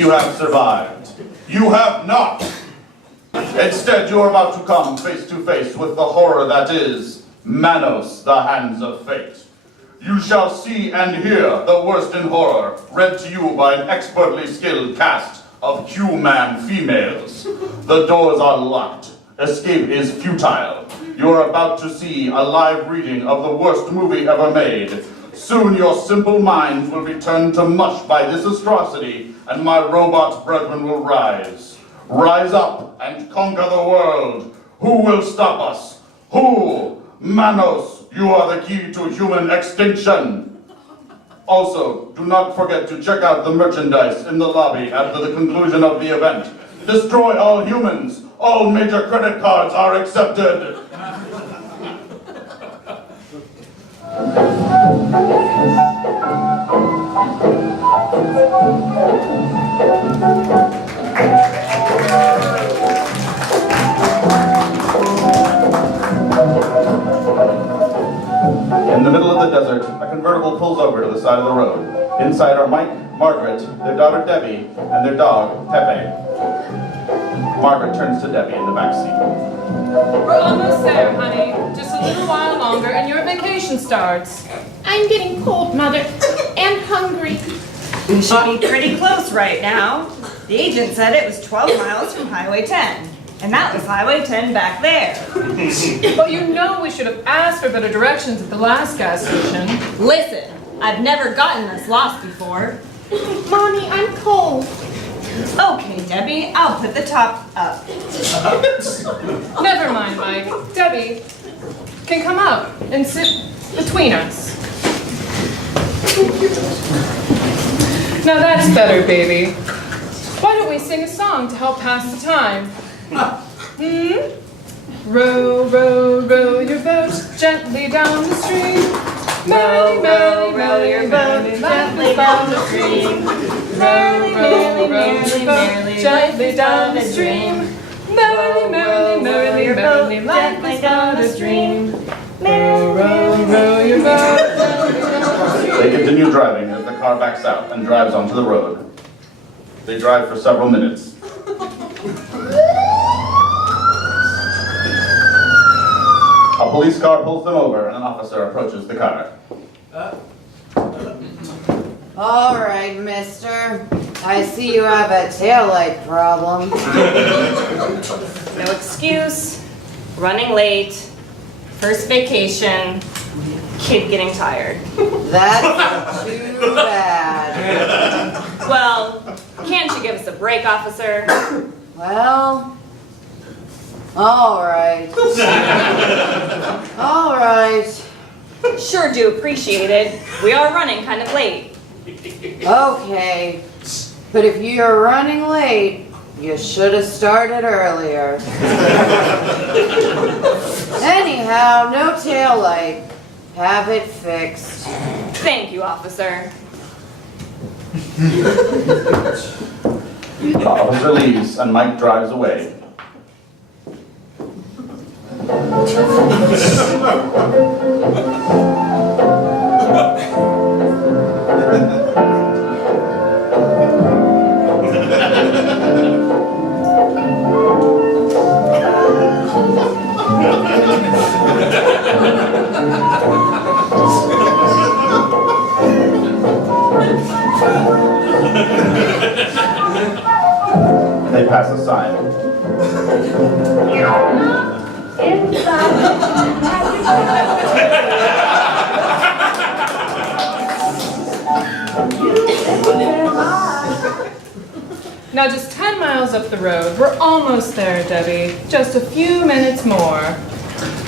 you have survived. You have not. Instead, you are about to come face to face with the horror that is Manos, the Hands of Fate. You shall see and hear the worst in horror, read to you by an expertly skilled cast of human females. The doors are locked. Escape is futile. You are about to see a live reading of the worst movie ever made. Soon your simple minds will be turned to mush by this atrocity, and my robot brethren will rise. Rise up and conquer the world. Who will stop us? Who? Manos, you are the key to human extinction. Also, do not forget to check out the merchandise in the lobby after the conclusion of the event. Destroy all humans. All major credit cards are accepted. In the middle of the desert, a convertible pulls over to the side of the road. Inside are Mike, Margaret, their daughter Debbie, and their dog, Pepe. Margaret turns to Debbie in the back seat. We're almost there, honey. Just a little while longer and your vacation starts. I'm getting cold, Mother, and hungry. We should be pretty close right now. The agent said it was 12 miles from Highway 10. And that was Highway 10 back there. But you know we should have asked for better directions at the last gas station. Listen, I've never gotten this lost before. Mommy, I'm cold. Okay, Debbie, I'll put the top up. Never mind, Mike. Debbie can come out and sit between us. Now that's better, baby. Why don't we sing a song to help pass the time? Row, row, row your boat gently down the stream. Merrily, merrily, row your boat gently down the stream. Merrily, merrily, merrily, merrily, gently down the stream. Merrily, merrily, merrily, merrily, gently down the stream. Row, row, row your boat gently down the stream. They continue driving as the car backs out and drives onto the road. They drive for several minutes. A police car pulls them over and an officer approaches the car. All right, mister. I see you have a taillight problem. No excuse. Running late. First vacation. Kid getting tired. That's too bad. Well, can't you give us a break, officer? Well, all right. All right. Sure do appreciate it. We are running kind of late. Okay. But if you're running late, you should have started earlier. Anyhow, no taillight. Have it fixed. Thank you, officer. The officer leaves and Mike drives away. They pass a sign. Now just 10 miles up the road. We're almost there, Debbie. Just a few minutes more.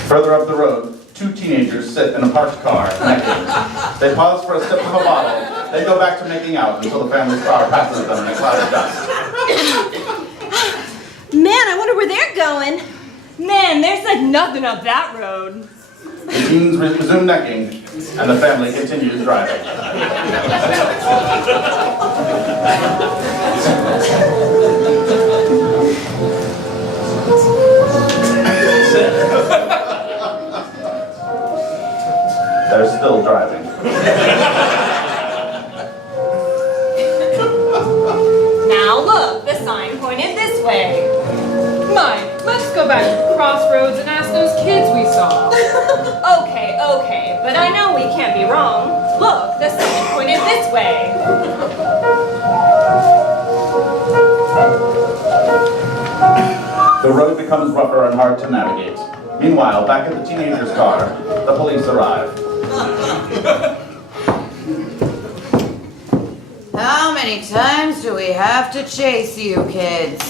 Further up the road, two teenagers sit in a parked car naked. They pause for a sip of a bottle. They go back to making out until the family's car passes them in a cloud of dust. Man, I wonder where they're going. Man, there's like nothing up that road. The teens resume necking, and the family continues driving. They're still driving. Now, go back to the crossroads and ask those kids we saw. Okay, but I know we can't be wrong. Look, the sign pointed this way. The road becomes rougher and hard to navigate. Meanwhile, back at the teenager's car, the police arrive. How many times do we have to chase you kids?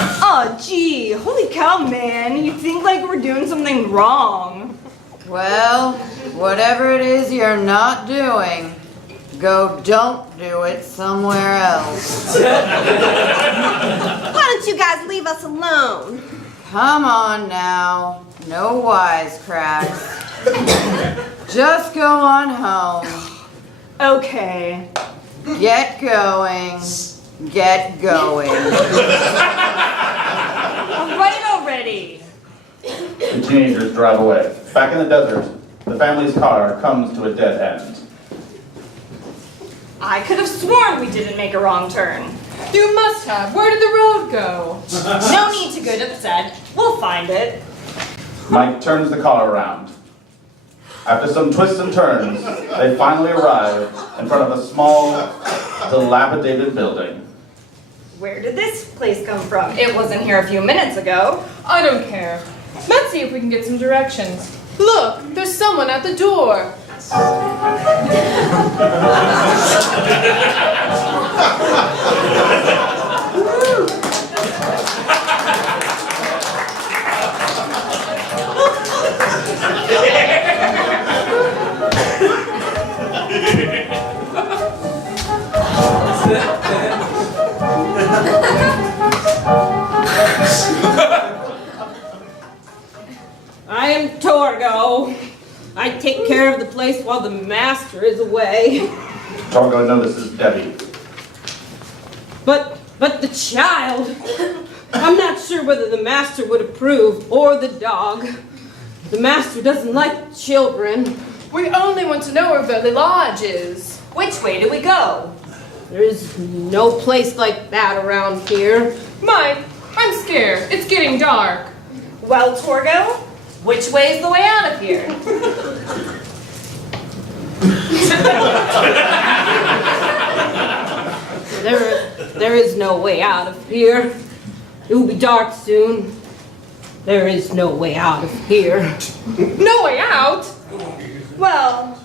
Oh, gee, holy cow, man. You think like we're doing something wrong. Well, whatever it is you're not doing, don't do it somewhere else. Why don't you guys leave us alone? Come on now, no wisecracks. Just go on home. Okay. Get going. Get going. All right already. The teenagers drive away. Back in the desert, the family's car comes to a dead end. I could have sworn we didn't make a wrong turn. You must have. Where did the road go? No need to get upset. We'll find it. Mike turns the car around. After some twists and turns, they finally arrive in front of a small, dilapidated building. Where did this place come from? It wasn't here a few minutes ago. I don't care. Let's see if we can get some directions. Look, there's someone at the door. I am Torgo. I take care of the place while the master is away. Torgo notices Debbie. But the child, I'm not sure whether the master would approve or the dog. The master doesn't like children. We only want to know where Valley Lodge is. Which way do we go? There is no place like that around here. Mike, I'm scared. It's getting dark. Well, Torgo, which way is the way out of here? There is no way out of here. It will be dark soon. There is no way out of here. No way out? Well,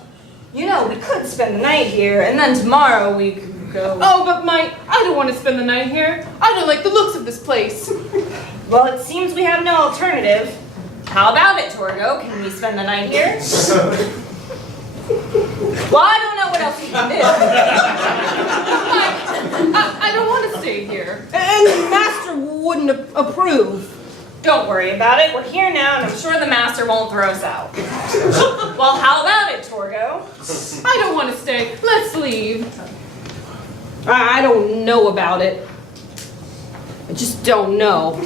you know, we could spend the night here, and then tomorrow we could go. Oh, but Mike, I don't want to spend the night here. I don't like the looks of this place. Well, it seems we have no alternative. How about it, Torgo? Can we spend the night here? Well, I don't know what else we can do. I don't want to stay here. And the master wouldn't approve. Don't worry about it. We're here now, and I'm sure the master won't throw us out. Well, how about it, Torgo? I don't want to stay. Let's leave. I don't know about it. I just don't know.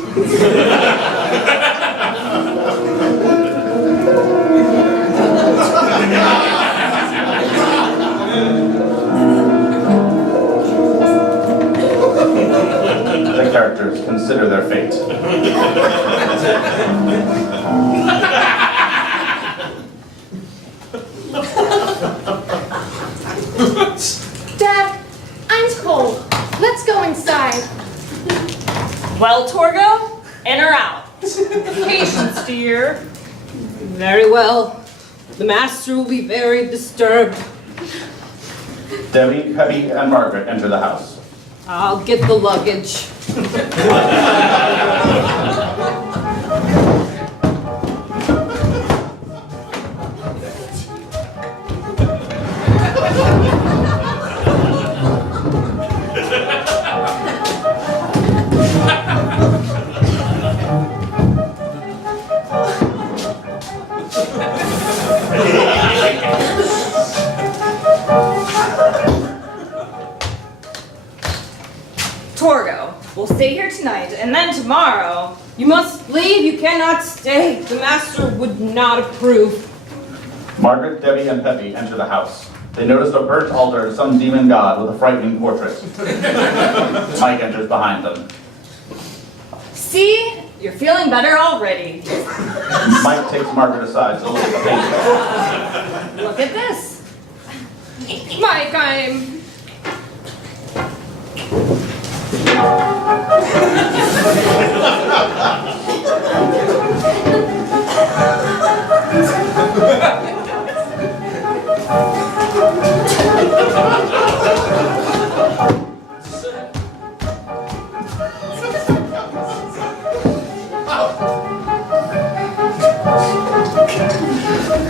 The characters consider their fate. Dad, I'm cold. Let's go inside. Well, Torgo, in or out? Patience, dear. Very well. The master will be very disturbed. Debbie, Peppy, and Margaret enter the house. I'll get the luggage. Torgo, we'll stay here tonight, and then tomorrow. You must leave. You cannot stay. The master would not approve. Margaret, Debbie, and Peppy enter the house. They notice a burnt altar of some demon god with a frightening portrait. Mike enters behind them. See? You're feeling better already. Mike takes Margaret aside to look at the painting. Look at this. Mike, I'm...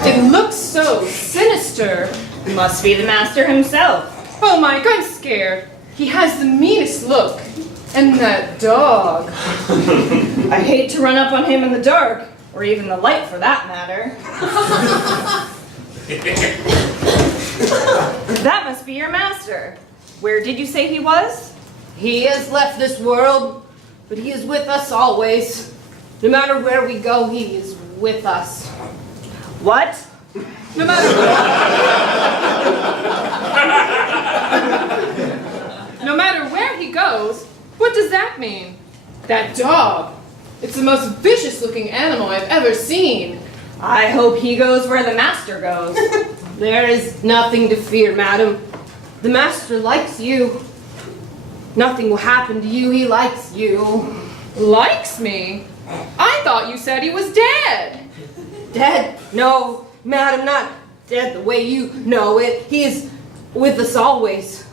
It looks so sinister. Must be the master himself. Oh, Mike, I'm scared. He has the meanest look. And that dog. I hate to run up on him in the dark, or even the light for that matter. That must be your master. Where did you say he was? He has left this world, but he is with us always. No matter where we go, he is with us. What? No matter No matter where he goes, what does that mean? That dog. It's the most vicious looking animal I've ever seen. I hope he goes where the master goes. There is nothing to fear, madam. The master likes you. Nothing will happen to you. He likes you. Likes me? I thought you said he was dead. Dead? No, madam, not dead the way you know it. He is with us always.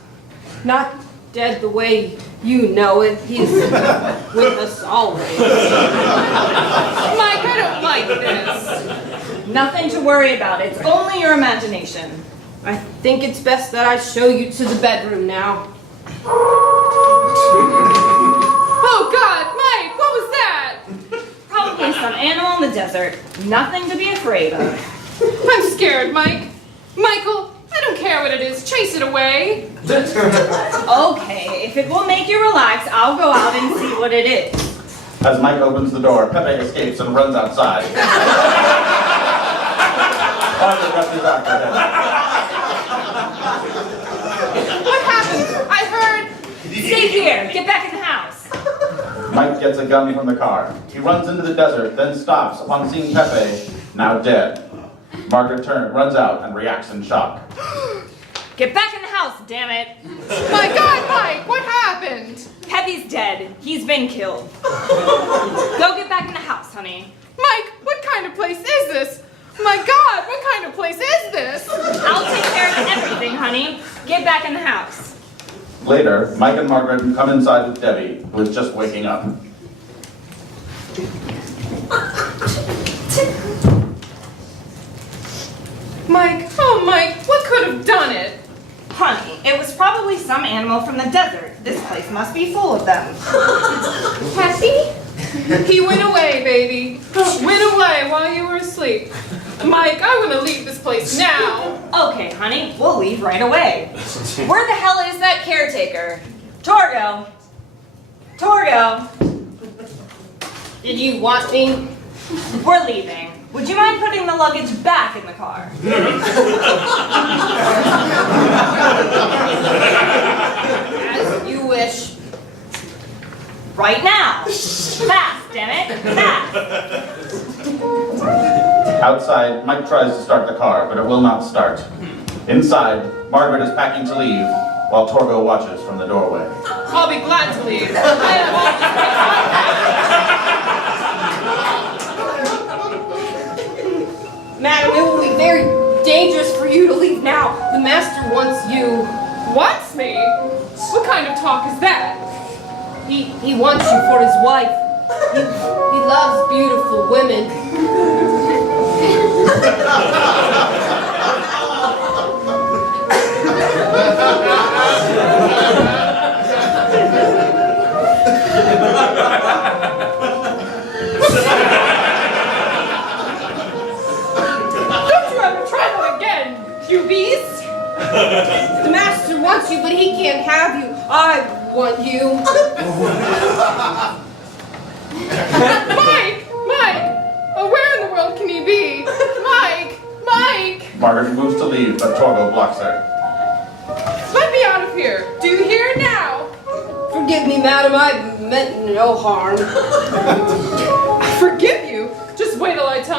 Not dead the way you know it. He is with us always. Mike, I don't like this. Nothing to worry about. It's only your imagination. I think it's best that I show you to the bedroom now. Oh God, Mike, what was that? Probably some animal in the desert. Nothing to be afraid of. I'm scared, Mike. Michael, I don't care what it is. Chase it away. Okay, if it will make you relax, I'll go out and see what it is. As Mike opens the door, Pepe escapes and runs outside. Margaret rushes after him. What happened? I heard. Stay here. Get back in the house. Mike gets a gun from the car. He runs into the desert, then stops upon seeing Pepe, now dead. Margaret runs out and reacts in shock. Get back in the house, damn it. My God, Mike, what happened? Pepe's dead. He's been killed. Go get back in the house, honey. Mike, what kind of place is this? My God, what kind of place is this? I'll take care of everything, honey. Get back in the house. Later, Mike and Margaret come inside with Debbie, who is just waking up. Mike, oh Mike, what could have done it? Honey, it was probably some animal from the desert. This place must be full of them. Peppy? He went away, baby. Went away while you were asleep. Mike, I want to leave this place now. Okay, honey, we'll leave right away. Where the hell is that caretaker? Torgo. Torgo. Did you want me? We're leaving. Would you mind putting the luggage back in the car? As you wish. Right now. Fast, damn it. Fast. Outside, Mike tries to start the car, but it will not start. Inside, Margaret is packing to leave, while Torgo watches from the doorway. I'll be glad to leave. I have Madam, it will be very dangerous for you to leave now. The master wants you. Wants me? What kind of talk is that? He wants you for his wife. He loves beautiful women. Don't you ever try that again, you beast! The master wants you, but he can't have you. I want you. Mike! Mike! Oh, where in the world can he be? Mike! Mike! Margaret moves to leave, but Torgo blocks her. Let me out of here! Do you hear now? Forgive me, madam. I meant no harm.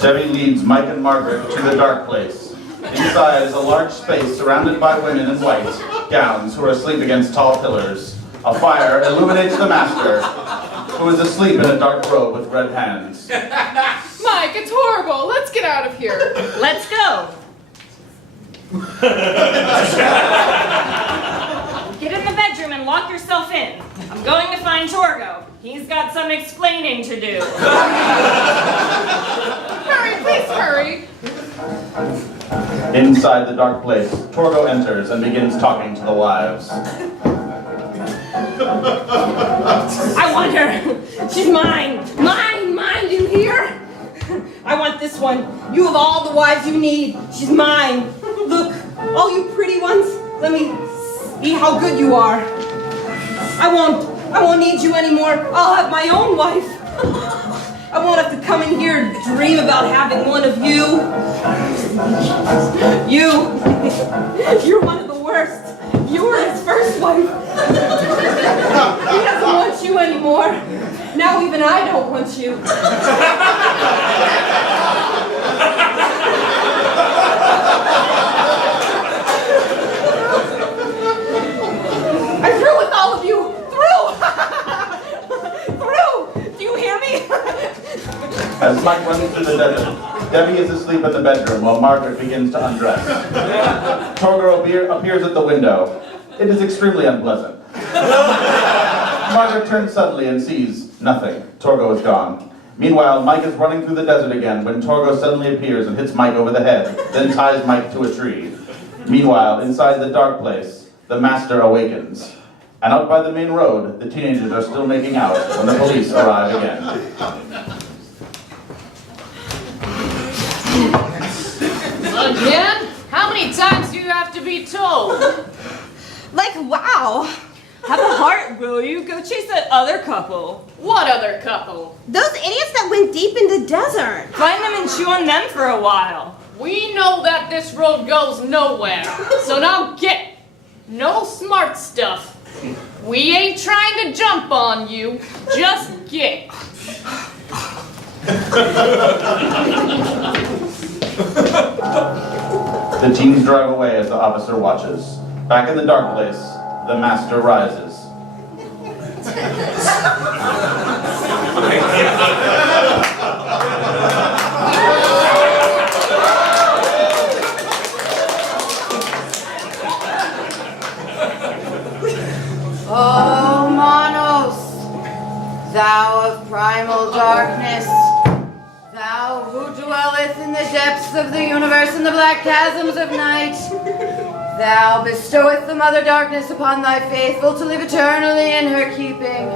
Debbie leads Mike and Margaret to the dark place. Inside is a large space surrounded by women in white gowns who are asleep against tall pillars. A fire illuminates the master, who is asleep in a dark robe with red hands. Mike, it's horrible. Let's get out of here. Let's go. Get in the bedroom and lock yourself in. I'm going to find Torgo. He's got some explaining to do. Hurry, please hurry. Inside the dark place, Torgo enters and begins talking to the wives. I want her. She's mine. Mine, you hear? I want this one. You have all the wives you need. She's mine. Look, all you pretty ones, let me see how good you are. I won't need you anymore. I'll have my own wife. I won't have to come in here and dream about having one of you. You're one of the worst. You were his first wife. He doesn't want you anymore. Now even I don't want you. I'm through with all of you. Through. Do you hear me? As Mike runs through the desert, Debbie is asleep in the bedroom while Margaret begins to undress. Torgo appears at the window. It is extremely unpleasant. Margaret turns suddenly and sees nothing. Torgo is gone. Meanwhile, Mike is running through the desert again when Torgo suddenly appears and hits Mike over the head, then ties Mike to a tree. Meanwhile, inside the dark place, the master awakens. And out by the main road, the teenagers are still making out when the police arrive again. Again? How many times do you have to be told? Like, wow. Have a heart, will you? Go chase that other couple. What other couple? Those idiots that went deep in the desert. Find them and chew on them for a while. We know that this road goes nowhere. So now get. No smart stuff. We ain't trying to jump on you. Just get. The teens drive away as the officer watches. Back in the dark place, the master rises. Oh, Manos, thou of primal darkness, thou who dwelleth in the depths of the universe and the black chasms of night, thou bestoweth the mother darkness upon thy faithful to live eternally in her keeping.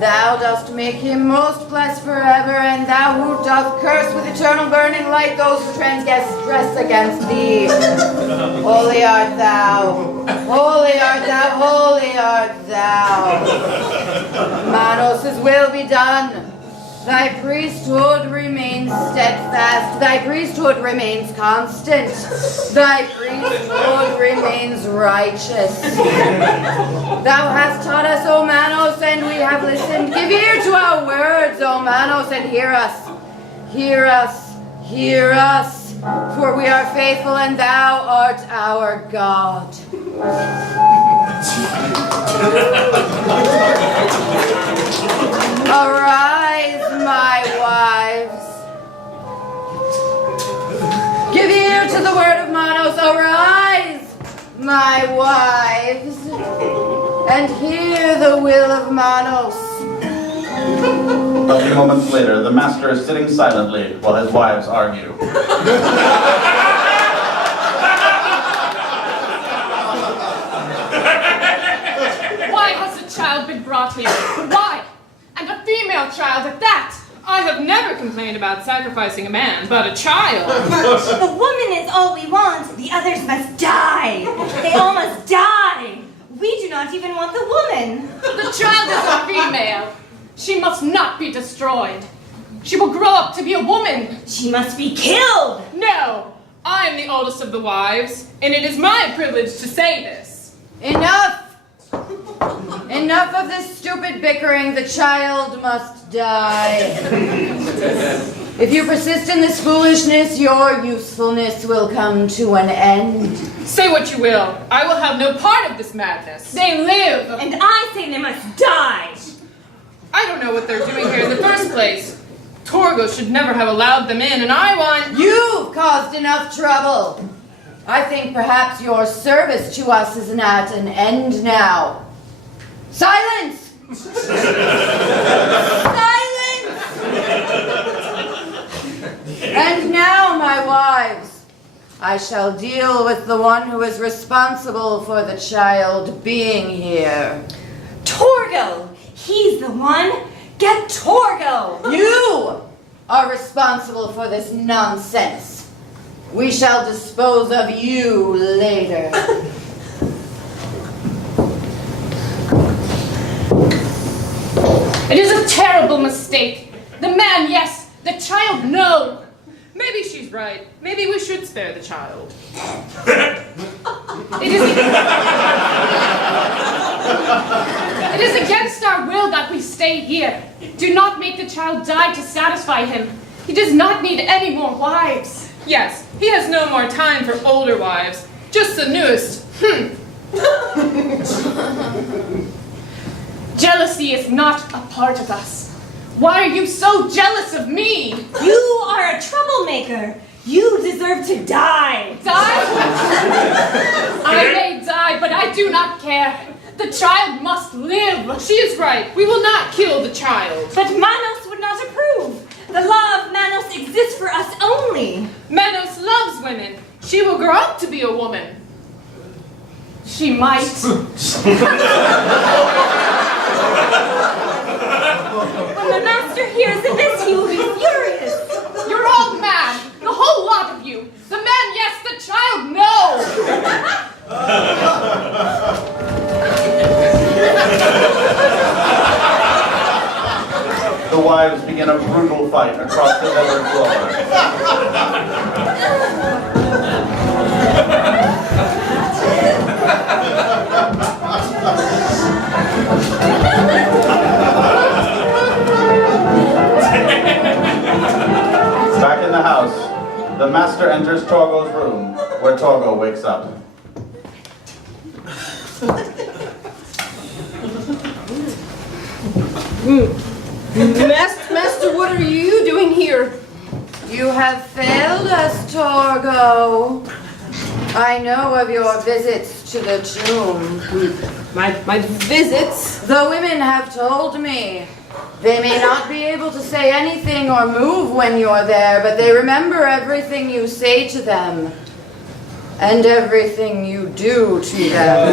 Thou dost make him most blessed forever, and thou who doth curse with eternal burning light those who transgress against thee. Holy art thou, holy art thou, holy art thou. Manos' will be done. Thy priesthood remains steadfast, thy priesthood remains constant, thy priesthood remains righteous. Thou hast taught us, O Manos, and we have listened. Give ear to our words, O Manos, and hear us. Hear us, hear us, for we are faithful and thou art our God. Arise, my wives. Give ear to the word of Manos. Arise, my wives, and hear the will of Manos. A few moments later, the master is sitting silently while his wives argue. Why has a child been brought here? Why? And a female child at that! I have never complained about sacrificing a man, but a child. The woman is all we want. The others must die. They all must die. We do not even want the woman. The child is a female. She must not be destroyed. She will grow up to be a woman. She must be killed. No, I am the oldest of the wives, and it is my privilege to say this. Enough! Enough of this stupid bickering. The child must die. If you persist in this foolishness, your usefulness will come to an end. Say what you will. I will have no part of this madness. They live. And I say they must die. I don't know what they're doing here in the first place. Torgo should never have allowed them in, and I want... You've caused enough trouble. I think perhaps your service to us is at an end now. Silence! Silence! And now, my wives, I shall deal with the one who is responsible for the child being here. Torgo! He's the one! Get Torgo! You are responsible for this nonsense. We shall dispose of you later. It is a terrible mistake. The man, yes. The child, no. Maybe she's right. Maybe we should spare the child. It is against our will that we stay here. Do not make the child die to satisfy him. He does not need any more wives. Yes, he has no more time for older wives. Just the newest. Jealousy is not a part of us. Why are you so jealous of me? You are a troublemaker. You deserve to die. Die? I may die, but I do not care. The child must live. She is right. We will not kill the child. But Manos would not approve. The law of Manos exists for us only. Manos loves women. She will grow up to be a woman. She might. When the master hears of this, he will be furious. You're all mad. The whole lot of you. The man, yes. The child, no. The wives begin a brutal fight across the desert floor. Back in the house, the master enters Torgo's room, where Torgo wakes up. Master, what are you doing here? You have failed us, Torgo. I know of your visits to the tomb. My visits? The women have told me. They may not be able to say anything or move when you're there, but they remember everything you say to them. And everything you do to them.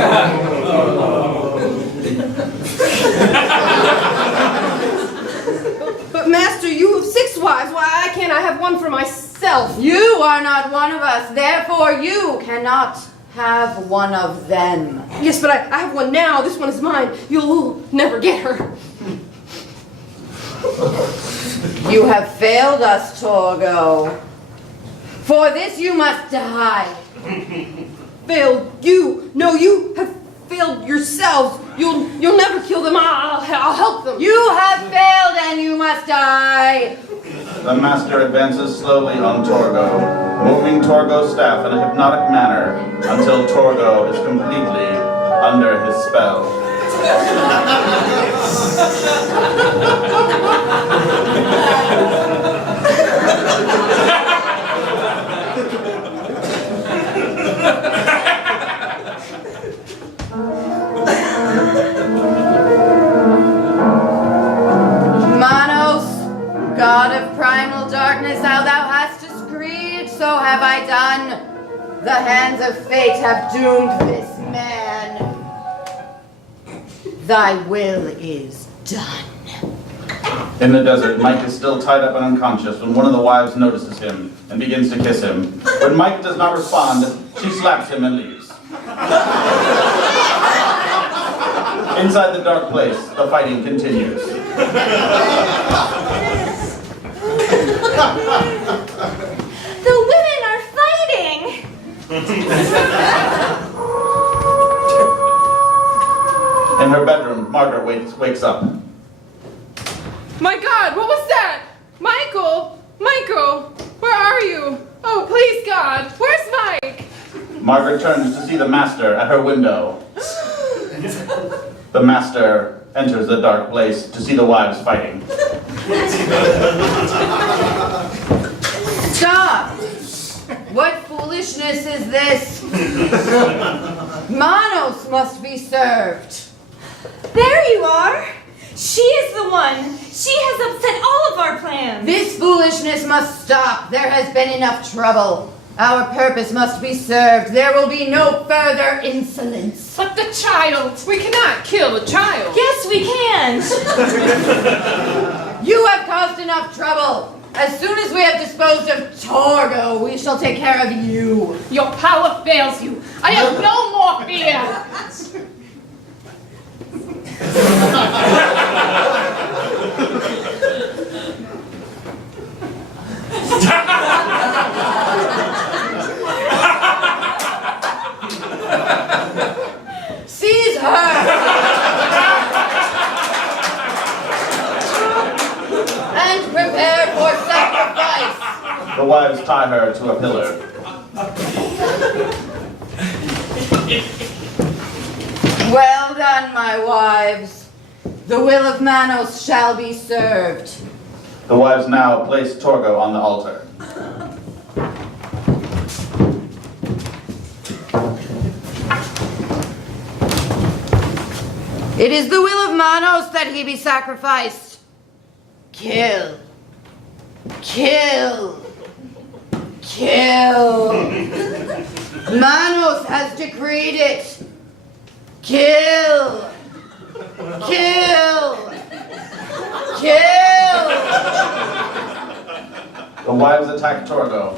But Master, you have 6 wives. Why can't I have one for myself? You are not one of us, therefore you cannot have one of them. Yes, but I have one now. This one is mine. You'll never get her. You have failed us, Torgo. For this you must die. Failed you? No, you have failed yourselves. You'll never kill them. I'll help them. You have failed and you must die. The master advances slowly on Torgo, moving Torgo's staff in a hypnotic manner until Torgo is completely under his spell. Manos, god of primal darkness, how thou hast decreed, so have I done. The hands of fate have doomed this man. Thy will is done. In the desert, Mike is still tied up and unconscious when one of the wives notices him and begins to kiss him. When Mike does not respond, she slaps him and leaves. Inside the dark place, the fighting continues. The women are fighting! In her bedroom, Margaret wakes up. My God, what was that? Michael! My Please, God, where's Mike? Margaret turns to see the master at her window. The master enters the dark place to see the wives fighting. Stop! What foolishness is this? Manos must be served. There you are. She is the one. She has upset all of our plans. This foolishness must stop. There has been enough trouble. Our purpose must be served. There will be no further insolence. But the child. We cannot kill the child. Yes, we can. You have caused enough trouble. As soon as we have disposed of Torgo, we shall take care of you. Your power fails you. I have no more fear. Seize her! And prepare for sacrifice! The wives tie her to a pillar. Well done, my wives. The will of Manos shall be served. The wives now place Torgo on the altar. It is the will of Manos that he be sacrificed. Kill. Kill. Kill. Manos has decreed it. Kill. Kill. Kill. The wives attack Torgo.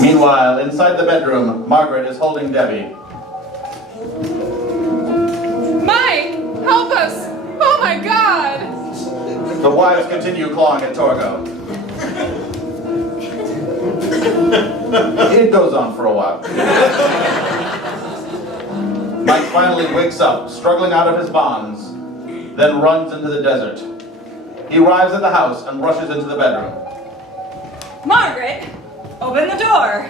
Meanwhile, inside the bedroom, Margaret is holding Debbie. Mike, help us. Oh my God. The wives continue clawing at Torgo. It goes on for a while. Mike finally wakes up, struggling out of his bonds, then runs into the desert. He arrives at the house and rushes into the bedroom. Margaret, open the door.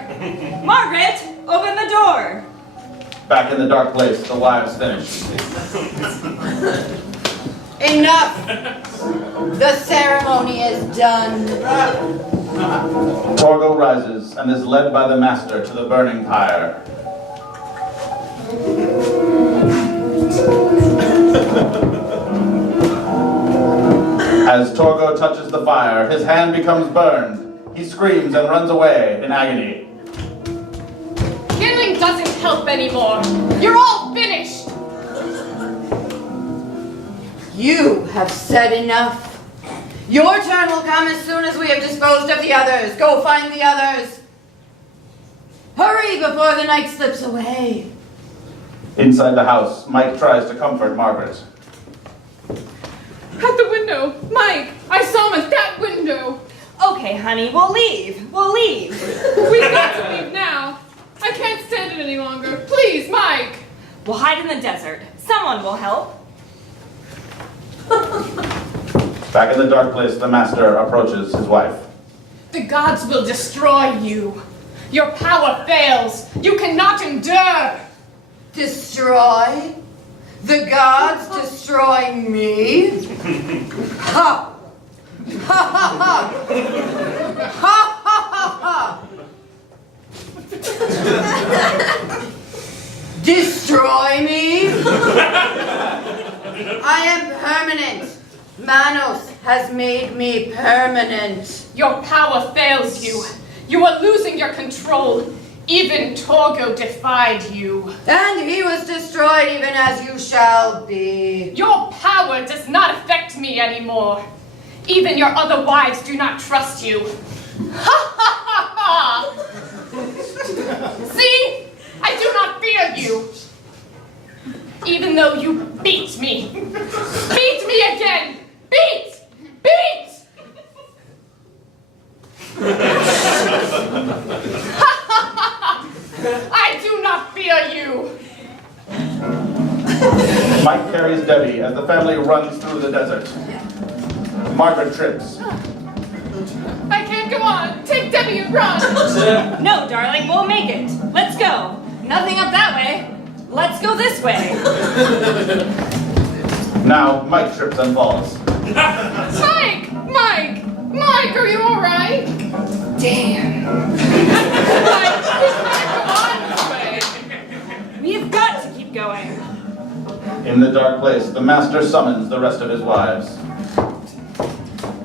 Margaret, open the door. Back in the dark place, the wives finish. Enough! The ceremony is done. Torgo rises and is led by the master to the burning pyre. As Torgo touches the fire, his hand becomes burned. He screams and runs away in agony. Killing doesn't help anymore. You're all finished. You have said enough. Your turn will come as soon as we have disposed of the others. Go find the others. Hurry before the night slips away. Inside the house, Mike tries to comfort Margaret. At the window. Mike, I saw him at that window. Okay, honey, we'll leave. We'll leave. We've got to leave now. I can't stand it any longer. Please, Mike. We'll hide in the desert. Someone will help. Back in the dark place, the master approaches his wife. The gods will destroy you. Your power fails. You cannot endure. Destroy? The gods destroy me? Ha! Ha ha ha! Ha ha ha ha! Destroy me? I am permanent. Manos has made me permanent. Your power fails you. You are losing your control. Even Torgo defied you. And he was destroyed even as you shall be. Your power does not affect me anymore. Even your other wives do not trust you. Ha ha ha ha! See? I do not fear you. Even though you beat me. Beat me again! Beat! Beat! I do not fear you. Mike carries Debbie Debbie as the family runs through the desert. Margaret trips. I can't go on. Take Debbie and run. No, darling, we'll make it. Let's go. Nothing up that way. Let's go this way. Now Mike trips and falls. Mike! Mike! Mike, are you all right? Damn. Mike, we can't go on this way. We've got to keep going. In the dark place, the master summons the rest of his wives.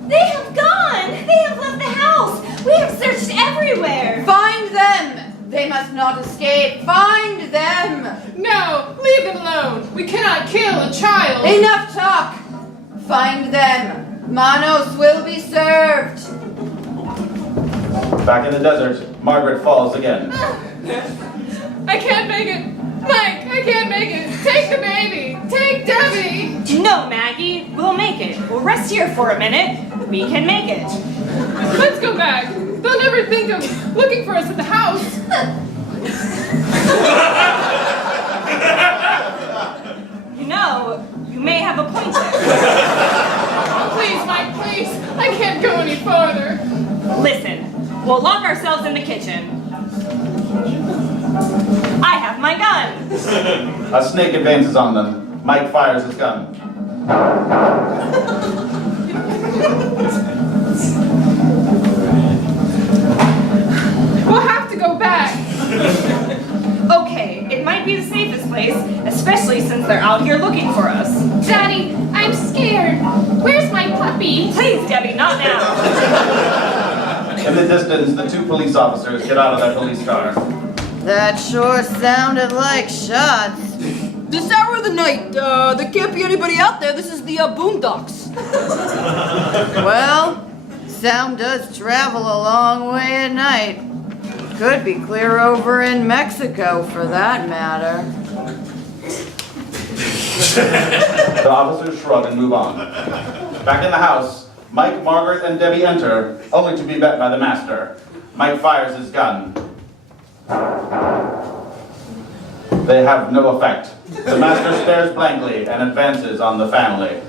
They have gone. They have left the house. We have searched everywhere. Find them! They must not escape. Find them! No, leave them alone. We cannot kill a child. Enough talk! Find them. Manos will be served. Back in the desert, Margaret falls again. I can't make it. Mike, I can't make it. Take the baby. Take Debbie. No, Maggie, we'll make it. We'll rest here for a minute. We can make it. Let's go back. They'll never think of looking for us at the house. You know, you may have a point there. Please, Mike, please. I can't go any farther. Listen, we'll lock ourselves in the kitchen. I have my gun. A snake advances on them. Mike fires his gun. We'll have to go back. Okay, it might be the safest place, especially since they're out here looking for us. Daddy, I'm scared. Where's my puppy? Please, Debbie, not now. In the distance, the two police officers get out of their police car. That sure sounded like shots. This hour of the night, there can't be anybody out there. This is the boondocks. Well, sound does travel a long way at night. Could be clear over in Mexico, for that matter. The officers shrug and move on. Back in the house, Mike, Margaret, and Debbie enter, only to be met by the master. Mike fires his gun. They have no effect. The master stares blankly and advances on the family.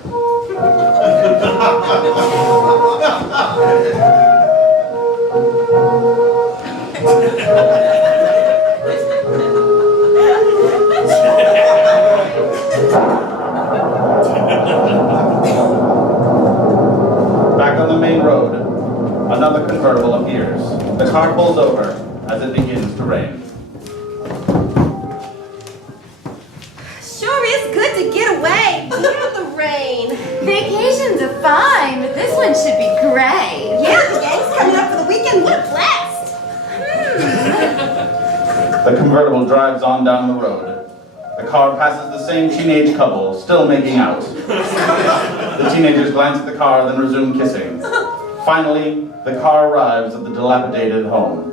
Back on the main road, another convertible appears. The car pulls over as it begins to rain. Sure is good to get away. Damn the rain. Vacations are fine, but this one should be great. Yeah, the gang's coming up for the weekend. What a blast. The convertible drives on down the road. The car passes the same teenage couple, still making out. The teenagers glance at the car, then resume kissing. Finally, the car arrives at the dilapidated home.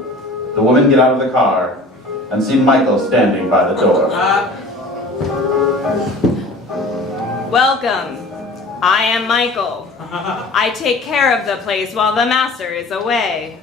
The women get out of the car and see Michael standing by the door. Welcome. I am Michael. I take care of the place while the master is away.